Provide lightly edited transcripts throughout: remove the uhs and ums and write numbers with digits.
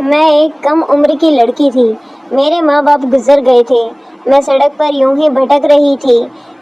मैं एक कम उम्र की लड़की थी। मेरे माँ बाप गुजर गए थे। मैं सड़क पर यूं ही भटक रही थी।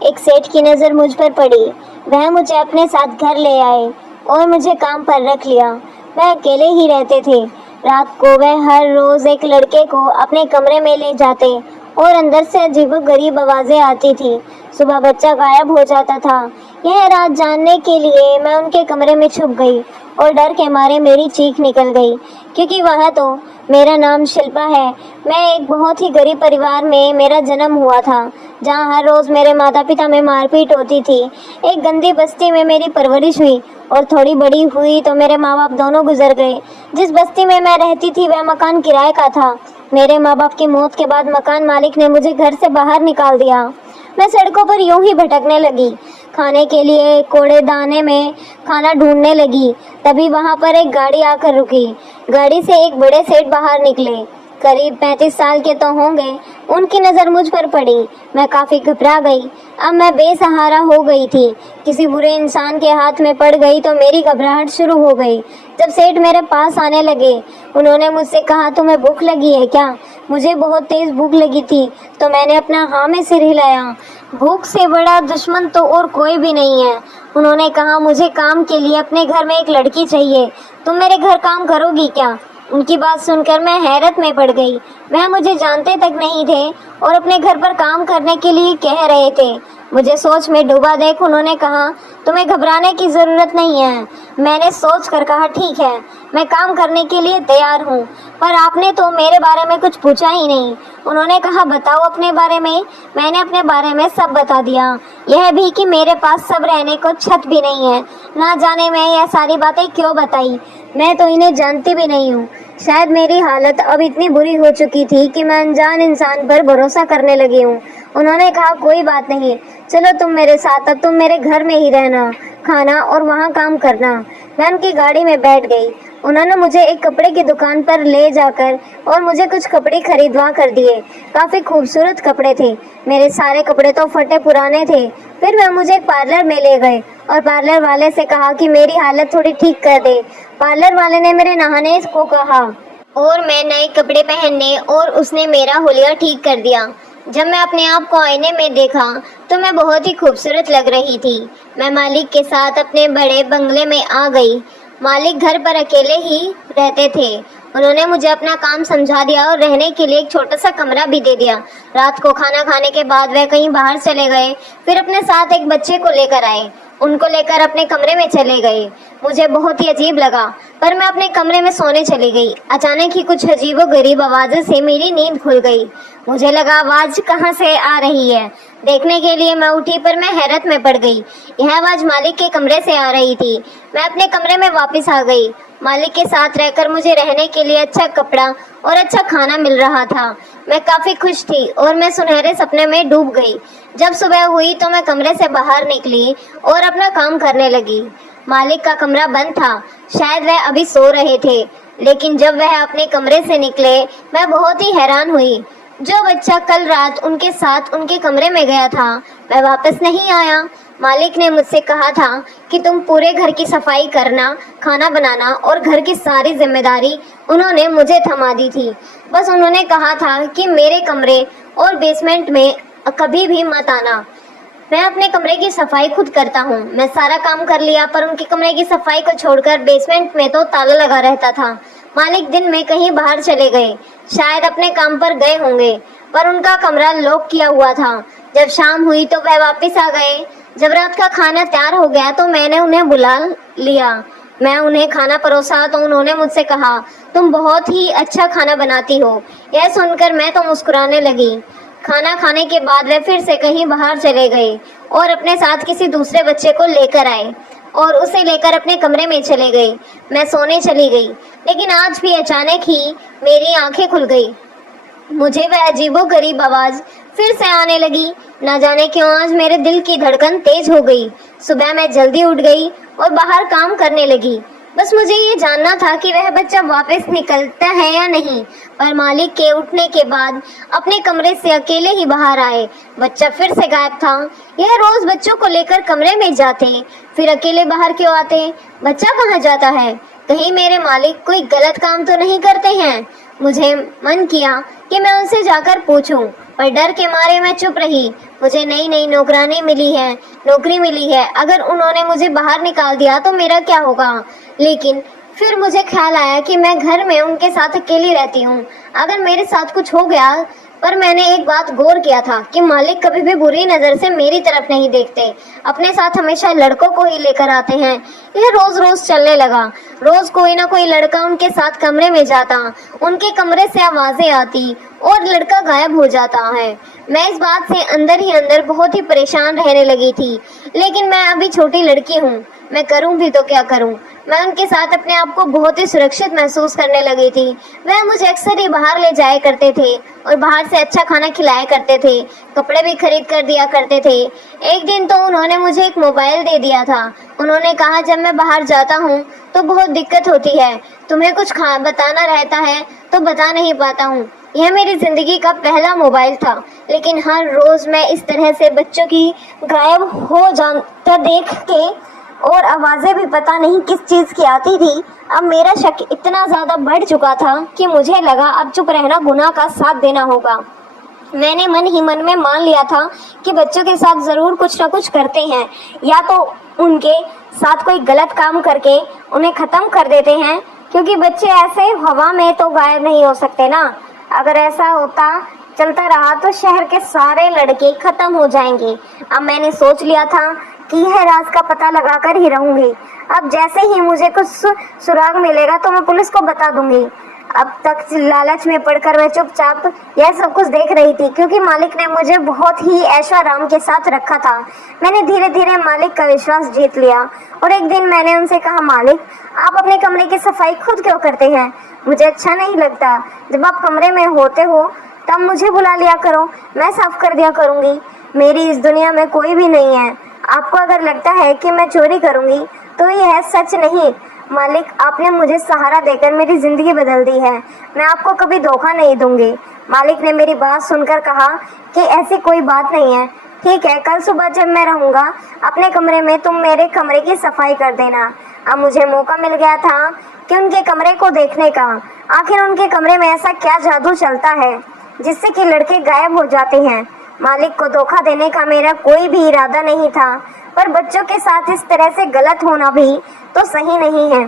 एक सेठ की नज़र मुझ पर पड़ी। वह मुझे अपने साथ घर ले आए और मुझे काम पर रख लिया। वह अकेले ही रहते थे। रात को वह हर रोज़ एक लड़के को अपने कमरे में ले जाते और अंदर से अजीबोगरीब आवाज़ें आती थी। सुबह बच्चा गायब हो जाता था। यह राज जानने के लिए मैं उनके कमरे में छुप गई और डर के मारे मेरी चीख निकल गई, क्योंकि वह तो मेरा नाम शिल्पा है। मैं एक बहुत ही गरीब परिवार में मेरा जन्म हुआ था, जहाँ हर रोज़ मेरे माता पिता में मारपीट होती थी। एक गंदी बस्ती में मेरी परवरिश हुई और थोड़ी बड़ी हुई तो मेरे माँ बाप दोनों गुजर गए। जिस बस्ती में मैं रहती थी वह मकान किराए का था। मेरे माँ बाप की मौत के बाद मकान मालिक ने मुझे घर से बाहर निकाल दिया। मैं सड़कों पर यूं ही भटकने लगी, खाने के लिए कूड़ेदाने में खाना ढूंढने लगी। तभी वहां पर एक गाड़ी आकर रुकी। गाड़ी से एक बड़े सेठ बाहर निकले। करीब 35 साल के तो होंगे। उनकी नज़र मुझ पर पड़ी। मैं काफ़ी घबरा गई। अब मैं बेसहारा हो गई थी। किसी बुरे इंसान के हाथ में पड़ गई तो मेरी घबराहट शुरू हो गई। जब सेठ मेरे पास आने लगे, उन्होंने मुझसे कहा, तुम्हें भूख लगी है क्या? मुझे बहुत तेज़ भूख लगी थी तो मैंने अपना हाँ में सिर हिलाया। भूख से बड़ा दुश्मन तो और कोई भी नहीं है। उन्होंने कहा, मुझे काम के लिए अपने घर में एक लड़की चाहिए। तुम मेरे घर काम करोगी क्या? उनकी बात सुनकर मैं हैरत में पड़ गई। वह मुझे जानते तक नहीं थे और अपने घर पर काम करने के लिए कह रहे थे। मुझे सोच में डूबा देख उन्होंने कहा, तुम्हें घबराने की ज़रूरत नहीं है। मैंने सोच कर कहा, ठीक है, मैं काम करने के लिए तैयार हूँ, पर आपने तो मेरे बारे में कुछ पूछा ही नहीं। उन्होंने कहा, बताओ अपने बारे में। मैंने अपने बारे में सब बता दिया, यह भी कि मेरे पास सब रहने को छत भी नहीं है। ना जाने मैं यह सारी बातें क्यों बताई, मैं तो इन्हें जानती भी नहीं हूँ। शायद मेरी हालत अब इतनी बुरी हो चुकी थी कि मैं अनजान इंसान पर भरोसा करने लगी हूँ। उन्होंने कहा, कोई बात नहीं, चलो तुम मेरे साथ, अब तुम मेरे घर में ही रहना, खाना और वहाँ काम करना। मैं उनकी गाड़ी में बैठ गई। उन्होंने मुझे एक कपड़े की दुकान पर ले जाकर और मुझे कुछ कपड़े खरीदवा कर दिए। काफ़ी खूबसूरत कपड़े थे। मेरे सारे कपड़े तो फटे पुराने थे। फिर वह मुझे एक पार्लर में ले गए और पार्लर वाले से कहा कि मेरी हालत थोड़ी ठीक कर दे। पार्लर वाले ने मेरे नहाने को कहा और मैं नए कपड़े पहनने और उसने मेरा हुलिया ठीक कर दिया। जब मैं अपने आप को आईने में देखा तो मैं बहुत ही खूबसूरत लग रही थी। मैं मालिक के साथ अपने बड़े बंगले में आ गई। मालिक घर पर अकेले ही रहते थे। उन्होंने मुझे अपना काम समझा दिया और रहने के लिए एक छोटा सा कमरा भी दे दिया। रात को खाना खाने के बाद वह कहीं बाहर चले गए, फिर अपने साथ एक बच्चे को लेकर आए। उनको लेकर अपने कमरे में चले गए। मुझे बहुत ही अजीब लगा, पर मैं अपने कमरे में सोने चली गई। अचानक ही कुछ अजीबोगरीब आवाज़ों से मेरी नींद खुल गई। मुझे लगा आवाज़ कहाँ से आ रही है। देखने के लिए मैं उठी, पर मैं हैरत में पड़ गई। यह आवाज़ मालिक के कमरे से आ रही थी। मैं अपने कमरे में वापस आ गई। मालिक के साथ रहकर मुझे रहने के लिए अच्छा कपड़ा और अच्छा खाना मिल रहा था। मैं काफ़ी खुश थी और मैं सुनहरे सपने में डूब गई। जब सुबह हुई तो मैं कमरे से बाहर निकली और अपना काम करने लगी। मालिक का कमरा बंद था। शायद वह अभी सो रहे थे, लेकिन जब वह अपने कमरे से निकले मैं बहुत ही हैरान हुई। जो बच्चा कल रात उनके साथ उनके कमरे में गया था वह वापस नहीं आया। मालिक ने मुझसे कहा था कि तुम पूरे घर की सफाई करना, खाना बनाना और घर की सारी जिम्मेदारी उन्होंने मुझे थमा दी थी। बस उन्होंने कहा था कि मेरे कमरे और बेसमेंट में कभी भी मत आना। मैं अपने कमरे की सफाई खुद करता हूँ। मैं सारा काम कर लिया, पर उनके कमरे की सफाई को छोड़कर बेसमेंट में तो ताला लगा रहता था। मालिक दिन में कहीं बाहर चले गए, शायद अपने काम पर गए होंगे, पर उनका कमरा लॉक किया हुआ था। जब शाम हुई तो वह वापस आ गए। जब रात का खाना तैयार हो गया तो मैंने उन्हें बुला लिया। मैं उन्हें खाना परोसा तो उन्होंने मुझसे कहा, तुम बहुत ही अच्छा खाना बनाती हो। यह सुनकर मैं तो मुस्कुराने लगी। खाना खाने के बाद वे फिर से कहीं बाहर चले गए और अपने साथ किसी दूसरे बच्चे को लेकर आए और उसे लेकर अपने कमरे में चले गए। मैं सोने चली गई, लेकिन आज भी अचानक ही मेरी आंखें खुल गई। मुझे वह अजीबोगरीब आवाज़ फिर से आने लगी। न जाने क्यों आज मेरे दिल की धड़कन तेज हो गई। सुबह मैं जल्दी उठ गई और बाहर काम करने लगी। बस मुझे ये जानना था कि वह बच्चा वापस निकलता है या नहीं, पर मालिक के उठने के बाद अपने कमरे से अकेले ही बाहर आए। बच्चा फिर से गायब था। यह रोज बच्चों को लेकर कमरे में जाते, फिर अकेले बाहर क्यों आते? बच्चा कहाँ जाता है? कहीं मेरे मालिक कोई गलत काम तो नहीं करते हैं। मुझे मन किया कि मैं उनसे जाकर पूछूं, पर डर के मारे मैं चुप रही। मुझे नई नई नौकरी मिली है। अगर उन्होंने मुझे बाहर निकाल दिया तो मेरा क्या होगा? लेकिन फिर मुझे ख्याल आया कि मैं घर में उनके साथ अकेली रहती हूँ। अगर मेरे साथ कुछ हो गया, पर मैंने एक बात गौर किया था कि मालिक कभी भी बुरी नज़र से मेरी तरफ नहीं देखते। अपने साथ हमेशा लड़कों को ही लेकर आते हैं। यह रोज रोज चलने लगा। रोज कोई ना कोई लड़का उनके साथ कमरे में जाता, उनके कमरे से आवाजें आती और लड़का गायब हो जाता है। मैं इस बात से अंदर ही अंदर बहुत ही परेशान रहने लगी थी। लेकिन मैं अभी छोटी लड़की हूँ, मैं करूँ भी तो क्या करूँ? मैं उनके साथ अपने आप को बहुत ही सुरक्षित महसूस करने लगी थी। वह मुझे अक्सर ही बाहर ले जाया करते थे और बाहर से अच्छा खाना खिलाया करते थे, कपड़े भी खरीद कर दिया करते थे। एक दिन तो उन्होंने मुझे एक मोबाइल दे दिया था। उन्होंने कहा, जब मैं बाहर जाता हूँ तो बहुत दिक्कत होती है, तुम्हें कुछ बताना रहता है तो बता नहीं पाता हूँ। यह मेरी जिंदगी का पहला मोबाइल था। लेकिन हर रोज मैं इस तरह से बच्चों की गायब हो जाता देख के और आवाजें भी पता नहीं किस चीज की आती थी, अब मेरा शक इतना ज्यादा बढ़ चुका था कि मुझे लगा अब चुप रहना गुनाह का साथ देना होगा। मैंने मन ही मन में मान लिया था कि बच्चों के साथ जरूर कुछ ना कुछ करते हैं, या तो उनके साथ कोई गलत काम करके उन्हें खत्म कर देते हैं, क्योंकि बच्चे ऐसे हवा में तो गायब नहीं हो सकते ना। अगर ऐसा होता चलता रहा तो शहर के सारे लड़के खत्म हो जाएंगे। अब मैंने सोच लिया था कि यह राज का पता लगाकर ही रहूंगी। अब जैसे ही मुझे कुछ सुराग मिलेगा तो मैं पुलिस को बता दूंगी। अब तक लालच में पड़कर मैं चुपचाप यह सब कुछ देख रही थी, क्योंकि मालिक ने मुझे बहुत ही ऐशोआराम के साथ रखा था। मैंने धीरे धीरे मालिक का विश्वास जीत लिया और एक दिन मैंने उनसे कहा, मालिक, आप अपने कमरे की सफाई खुद क्यों करते हैं? मुझे अच्छा नहीं लगता। जब आप कमरे में होते हो तब मुझे बुला लिया करो, मैं साफ कर दिया करूंगी। मेरी इस दुनिया में कोई भी नहीं है। आपको अगर लगता है कि मैं चोरी करूंगी तो यह सच नहीं। मालिक, आपने मुझे सहारा देकर मेरी जिंदगी बदल दी है। मैं आपको कभी धोखा नहीं दूंगी। मालिक ने मेरी बात सुनकर कहा कि ऐसी कोई बात नहीं है। ठीक है, कल सुबह जब मैं रहूंगा अपने कमरे में, तुम मेरे कमरे की सफाई कर देना। अब मुझे मौका मिल गया था कि उनके कमरे को देखने का। आखिर उनके कमरे में ऐसा क्या जादू चलता है जिससे कि लड़के गायब हो जाते हैं? मालिक को धोखा देने का मेरा कोई भी इरादा नहीं था, पर बच्चों के साथ इस तरह से गलत होना भी तो सही नहीं है।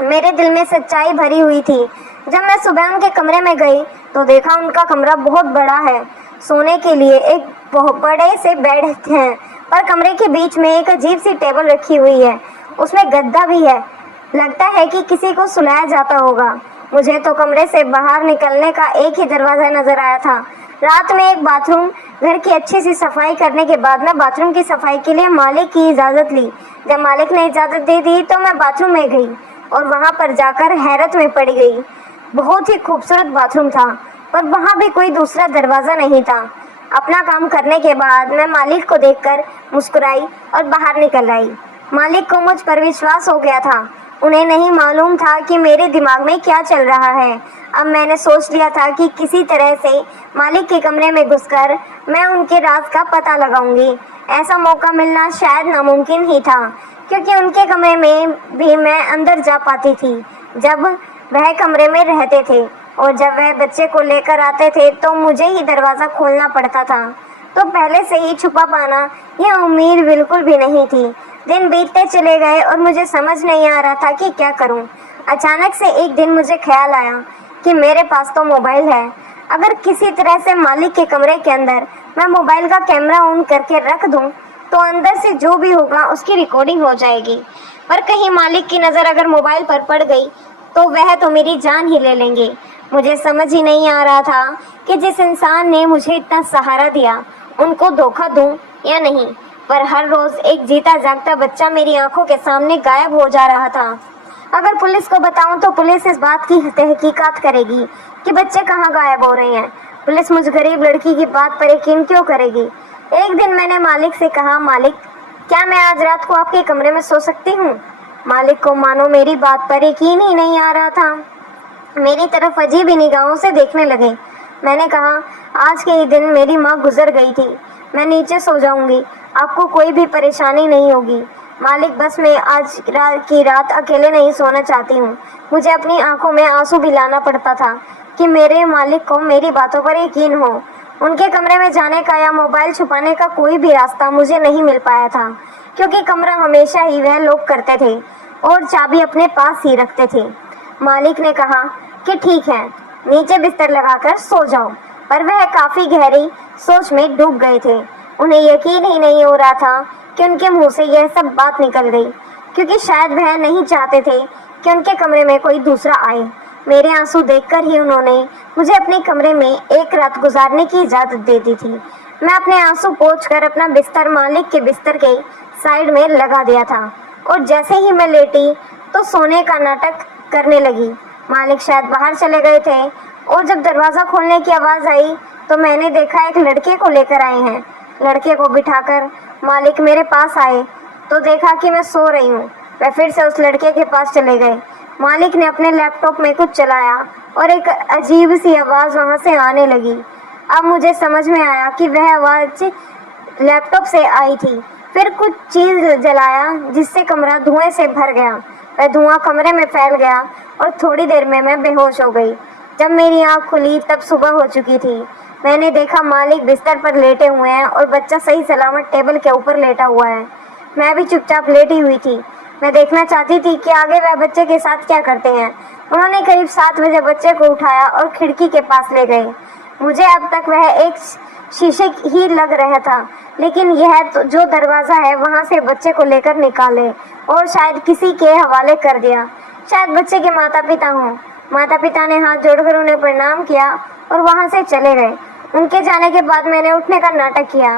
मेरे दिल में सच्चाई भरी हुई थी। जब मैं सुबह उनके कमरे में गई तो देखा उनका कमरा बहुत बड़ा है। सोने के लिए एक बहुत बड़े से बेड है, पर कमरे के बीच में एक अजीब सी टेबल रखी हुई है। उसमें गद्दा भी है। लगता है कि किसी को सुलाया जाता होगा। मुझे तो कमरे से बाहर निकलने का एक ही दरवाजा नजर आया था। रात में एक बाथरूम, घर की अच्छी सी सफाई करने के बाद मैं बाथरूम की सफाई के लिए मालिक की इजाज़त ली। जब मालिक ने इजाज़त दे दी तो मैं बाथरूम में गई और वहां पर जाकर हैरत में पड़ गई। बहुत ही खूबसूरत बाथरूम था, पर वहां भी कोई दूसरा दरवाज़ा नहीं था। अपना काम करने के बाद मैं मालिक को देखकर मुस्कुराई और बाहर निकल आई। मालिक को मुझ पर विश्वास हो गया था। उन्हें नहीं मालूम था कि मेरे दिमाग में क्या चल रहा है। अब मैंने सोच लिया था कि किसी तरह से मालिक के कमरे में घुसकर मैं उनके राज का पता लगाऊंगी। ऐसा मौका मिलना शायद नामुमकिन ही था, क्योंकि उनके कमरे में भी मैं अंदर जा पाती थी जब वह कमरे में रहते थे, और जब वह बच्चे को लेकर आते थे तो मुझे ही दरवाज़ा खोलना पड़ता था। तो पहले से ही छुपा पाना यह उम्मीद बिल्कुल भी नहीं थी। दिन बीतते चले गए और मुझे समझ नहीं आ रहा था कि क्या करूं। अचानक से एक दिन मुझे ख्याल आया कि मेरे पास तो मोबाइल है। अगर किसी तरह से मालिक के कमरे के अंदर मैं मोबाइल का कैमरा ऑन करके रख दूं तो अंदर से जो भी होगा उसकी रिकॉर्डिंग हो जाएगी। पर कहीं मालिक की नज़र अगर मोबाइल पर पड़ गई तो वह तो मेरी जान ही ले लेंगे। मुझे समझ ही नहीं आ रहा था कि जिस इंसान ने मुझे इतना सहारा दिया उनको धोखा दूं या नहीं। पर हर रोज एक जीता जागता बच्चा मेरी आंखों के सामने गायब हो जा रहा था। अगर पुलिस को बताऊं तो पुलिस इस बात की तहकीकात करेगी कि बच्चे कहाँ गायब हो रहे हैं। पुलिस मुझ गरीब लड़की की बात पर यकीन क्यों करेगी? एक दिन मैंने मालिक से कहा, मालिक, क्या मैं आज रात को आपके कमरे में सो सकती हूँ? मालिक को मानो मेरी बात पर यकीन ही नहीं आ रहा था। मेरी तरफ अजीब ही निगाहों से देखने लगे। मैंने कहा, आज के ही दिन मेरी माँ गुजर गई थी। मैं नीचे सो जाऊंगी, आपको कोई भी परेशानी नहीं होगी। मालिक, बस मैं आज की रात अकेले नहीं सोना चाहती हूँ। मुझे अपनी आंखों में आंसू भी लाना पड़ता था कि मेरे मालिक को मेरी बातों पर यकीन हो। उनके कमरे में जाने का या मोबाइल छुपाने का कोई भी रास्ता मुझे नहीं मिल पाया था, क्योंकि कमरा हमेशा ही वह लोग करते थे और चाबी अपने पास ही रखते थे। मालिक ने कहा कि ठीक है, नीचे बिस्तर लगाकर सो जाओ, पर वह काफी गहरी सोच में डूब गए थे। उन्हें यकीन ही नहीं हो रहा था कि उनके मुंह से यह सब बात निकल गई, क्योंकि शायद वह नहीं चाहते थे कि उनके कमरे में कोई दूसरा आए। मेरे आंसू देखकर ही उन्होंने मुझे अपने कमरे में एक रात गुजारने की इजाजत दे दी थी। मैं अपने आंसू पोंछकर अपना बिस्तर मालिक के बिस्तर के साइड में लगा दिया था और जैसे ही मैं लेटी तो सोने का नाटक करने लगी। मालिक शायद बाहर चले गए थे और जब दरवाज़ा खोलने की आवाज़ आई तो मैंने देखा एक लड़के को लेकर आए हैं। लड़के को बिठाकर मालिक मेरे पास आए तो देखा कि मैं सो रही हूँ। वह फिर से उस लड़के के पास चले गए। मालिक ने अपने लैपटॉप में कुछ चलाया और एक अजीब सी आवाज़ वहाँ से आने लगी। अब मुझे समझ में आया कि वह आवाज़ लैपटॉप से आई थी। फिर कुछ चीज़ जलाया जिससे कमरा धुएं से भर गया। वह धुआं कमरे में फैल गया और थोड़ी देर में मैं बेहोश हो गई। जब मेरी आँख खुली तब सुबह हो चुकी थी। मैंने देखा मालिक बिस्तर पर लेटे हुए हैं और बच्चा सही सलामत टेबल के ऊपर लेटा हुआ है। मैं भी चुपचाप लेटी हुई थी। मैं देखना चाहती थी कि आगे वह बच्चे के साथ क्या करते हैं। उन्होंने करीब 7 बजे बच्चे को उठाया और खिड़की के पास ले गए। मुझे अब तक वह एक शीशे ही लग रहा था, लेकिन यह तो जो दरवाज़ा है वहाँ से बच्चे को लेकर निकाले और शायद किसी के हवाले कर दिया। शायद बच्चे के माता पिता हों। माता पिता ने हाथ जोड़कर उन्हें प्रणाम किया और वहाँ से चले गए। उनके जाने के बाद मैंने उठने का नाटक किया।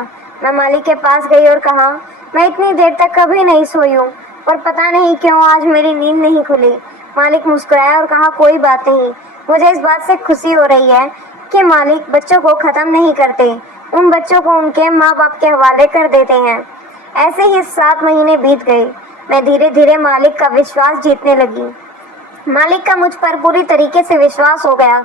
मैं मालिक के पास गई और कहा, मैं इतनी देर तक कभी नहीं सोई हूँ, पर पता नहीं क्यों आज मेरी नींद नहीं खुली। मालिक मुस्कुराया और कहा, कोई बात नहीं। मुझे इस बात से खुशी हो रही है कि मालिक बच्चों को ख़त्म नहीं करते, उन बच्चों को उनके माँ बाप के हवाले कर देते हैं। ऐसे ही 7 महीने बीत गए। मैं धीरे धीरे मालिक का विश्वास जीतने लगी। मालिक का मुझ पर पूरी तरीके से विश्वास हो गया।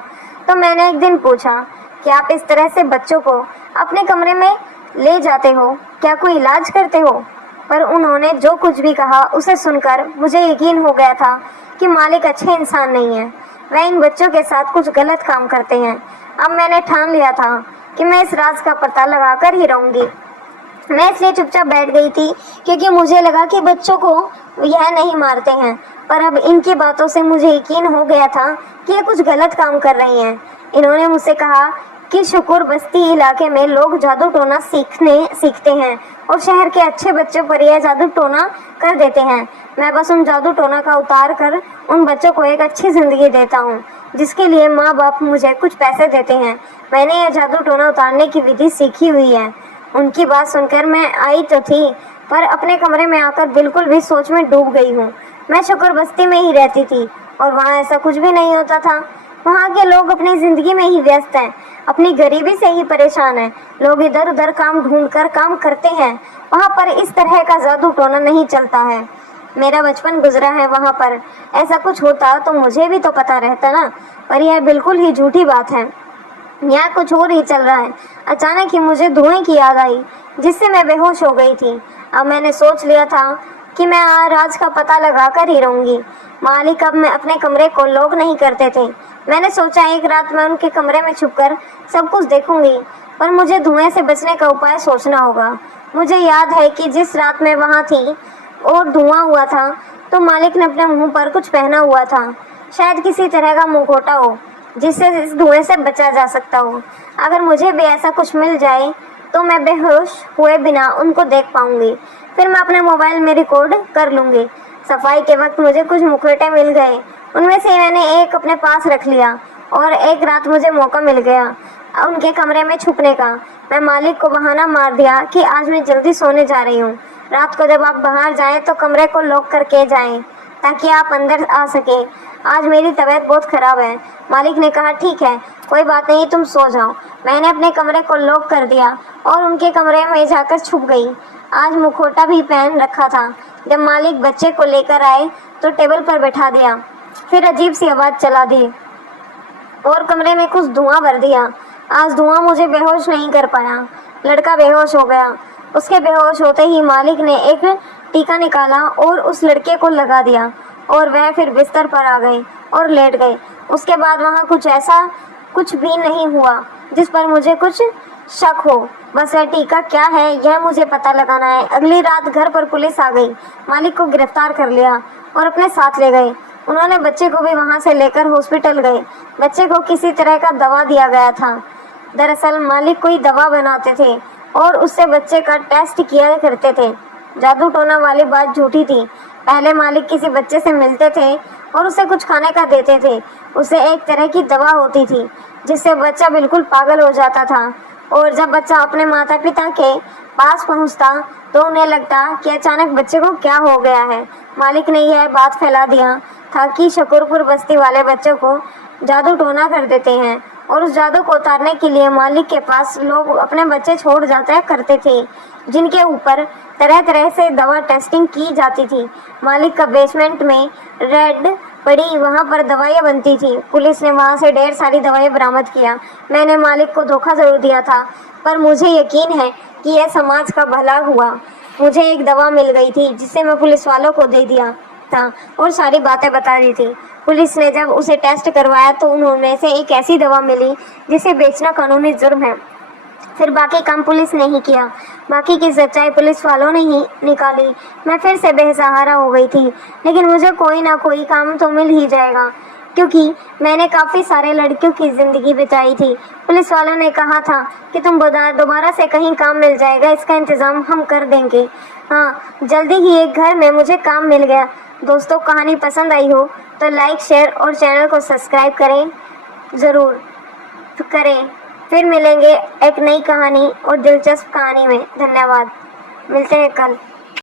तो मैंने एक दिन पूछा कि आप इस तरह से बच्चों को अपने कमरे में ले जाते हो, क्या कोई इलाज करते हो? पर उन्होंने जो कुछ भी कहा उसे सुनकर मुझे यकीन हो गया था कि मालिक अच्छे इंसान नहीं है। वह इन बच्चों के साथ कुछ गलत काम करते हैं। अब मैंने ठान लिया था कि मैं इस राज का पता लगाकर ही रहूंगी। मैं इसलिए चुपचाप बैठ गई थी क्योंकि मुझे लगा कि बच्चों को यह नहीं मारते हैं, पर अब इनकी बातों से मुझे यकीन हो गया था कि ये कुछ गलत काम कर रही हैं। इन्होंने मुझसे कहा कि शुक्र बस्ती इलाके में लोग जादू टोना सीखते हैं और शहर के अच्छे बच्चों पर यह जादू टोना कर देते हैं। मैं बस उन जादू टोना का उतार कर उन बच्चों को एक अच्छी ज़िंदगी देता हूँ, जिसके लिए माँ बाप मुझे कुछ पैसे देते हैं। मैंने यह जादू टोना उतारने की विधि सीखी हुई है। उनकी बात सुनकर मैं आई तो थी, पर अपने कमरे में आकर बिल्कुल भी सोच में डूब गई हूँ। मैं शुक्र बस्ती में ही रहती थी और वहाँ ऐसा कुछ भी नहीं होता था। वहाँ के लोग अपनी ज़िंदगी में ही व्यस्त हैं, अपनी गरीबी से ही परेशान हैं। लोग इधर उधर काम ढूंढकर काम करते हैं। वहाँ पर इस तरह का जादू टोना नहीं चलता है। मेरा बचपन गुजरा है वहाँ पर। ऐसा कुछ होता तो मुझे भी तो पता रहता ना, पर यह बिल्कुल ही झूठी बात है। यहाँ कुछ और ही चल रहा है। अचानक ही मुझे धुएं की याद आई, जिससे मैं बेहोश हो गई थी। अब मैंने सोच लिया था कि मैं राज का पता लगा कर ही रहूँगी। मालिक अब मैं अपने कमरे को लॉक नहीं करते थे। मैंने सोचा एक रात मैं उनके कमरे में छुपकर सब कुछ देखूंगी, पर मुझे धुएं से बचने का उपाय सोचना होगा। मुझे याद है कि जिस रात मैं वहाँ थी और धुआं हुआ था तो मालिक ने अपने मुंह पर कुछ पहना हुआ था, शायद किसी तरह का मुखौटा हो जिससे इस धुएं से बचा जा सकता हो। अगर मुझे भी ऐसा कुछ मिल जाए तो मैं बेहोश हुए बिना उनको देख पाऊंगी। फिर मैं अपने मोबाइल में रिकॉर्ड कर लूँगी। सफाई के वक्त मुझे कुछ मुखौटे मिल गए। उनमें से मैंने एक अपने पास रख लिया और एक रात मुझे मौका मिल गया उनके कमरे में छुपने का। मैं मालिक को बहाना मार दिया कि आज मैं जल्दी सोने जा रही हूँ। रात को जब आप बाहर जाएं तो कमरे को लॉक करके जाएं ताकि आप अंदर आ सकें। आज मेरी तबीयत बहुत ख़राब है। मालिक ने कहा, ठीक है, कोई बात नहीं, तुम सो जाओ। मैंने अपने कमरे को लॉक कर दिया और उनके कमरे में जाकर छुप गई। आज मुखौटा भी पहन रखा था। जब मालिक बच्चे को लेकर आए तो टेबल पर बैठा दिया, फिर अजीब सी आवाज़ चला दी और कमरे में कुछ धुआं भर दिया। आज धुआं मुझे बेहोश नहीं कर पाया। लड़का बेहोश हो गया। उसके बेहोश होते ही मालिक ने एक टीका निकाला और उस लड़के को लगा दिया और वह फिर बिस्तर पर आ गए और लेट गए। उसके बाद वहाँ कुछ भी नहीं हुआ जिस पर मुझे कुछ शक हो। बस वह टीका क्या है यह मुझे पता लगाना है। अगली रात घर पर पुलिस आ गई, मालिक को गिरफ्तार कर लिया और अपने साथ ले गए। उन्होंने बच्चे को भी वहाँ से लेकर हॉस्पिटल गए। बच्चे को किसी तरह का दवा दिया गया था। दरअसल मालिक कोई दवा बनाते थे और उससे बच्चे का टेस्ट किया करते थे। जादू टोना वाली बात झूठी थी। पहले मालिक किसी बच्चे से मिलते थे और उसे कुछ खाने का देते थे। उसे एक तरह की दवा होती थी जिससे बच्चा बिल्कुल पागल हो जाता था और जब बच्चा अपने माता पिता के पास पहुंचता तो उन्हें लगता कि अचानक बच्चे को क्या हो गया है। मालिक ने यह बात फैला दिया था कि शकरपुर बस्ती वाले बच्चों को जादू टोना कर देते हैं और उस जादू को उतारने के लिए मालिक के पास लोग अपने बच्चे छोड़ जाते करते थे जिनके ऊपर तरह तरह से दवा टेस्टिंग की जाती थी। मालिक का बेसमेंट में रेड पड़ी, वहाँ पर दवाइयाँ बनती थी। पुलिस ने वहाँ से ढेर सारी दवाइयाँ बरामद किया। मैंने मालिक को धोखा जरूर दिया था पर मुझे यकीन है कि यह समाज का भला हुआ। मुझे एक दवा मिल गई थी जिसे मैं पुलिस वालों को दे दिया था और सारी बातें बता दी थी। पुलिस ने जब उसे टेस्ट करवाया तो उन्होंने से एक ऐसी दवा मिली जिसे बेचना कानूनी जुर्म है। फिर बाकी काम पुलिस ने ही किया, बाकी की सच्चाई पुलिस वालों ने ही निकाली। मैं फिर से बेसहारा हो गई थी, लेकिन मुझे कोई ना कोई काम तो मिल ही जाएगा क्योंकि मैंने काफ़ी सारे लड़कियों की ज़िंदगी बचाई थी। पुलिस वालों ने कहा था कि तुम दोबारा से कहीं काम मिल जाएगा, इसका इंतज़ाम हम कर देंगे। हाँ, जल्दी ही एक घर में मुझे काम मिल गया। दोस्तों, कहानी पसंद आई हो तो लाइक, शेयर और चैनल को सब्सक्राइब करें, ज़रूर करें। फिर मिलेंगे एक नई कहानी और दिलचस्प कहानी में। धन्यवाद। मिलते हैं कल।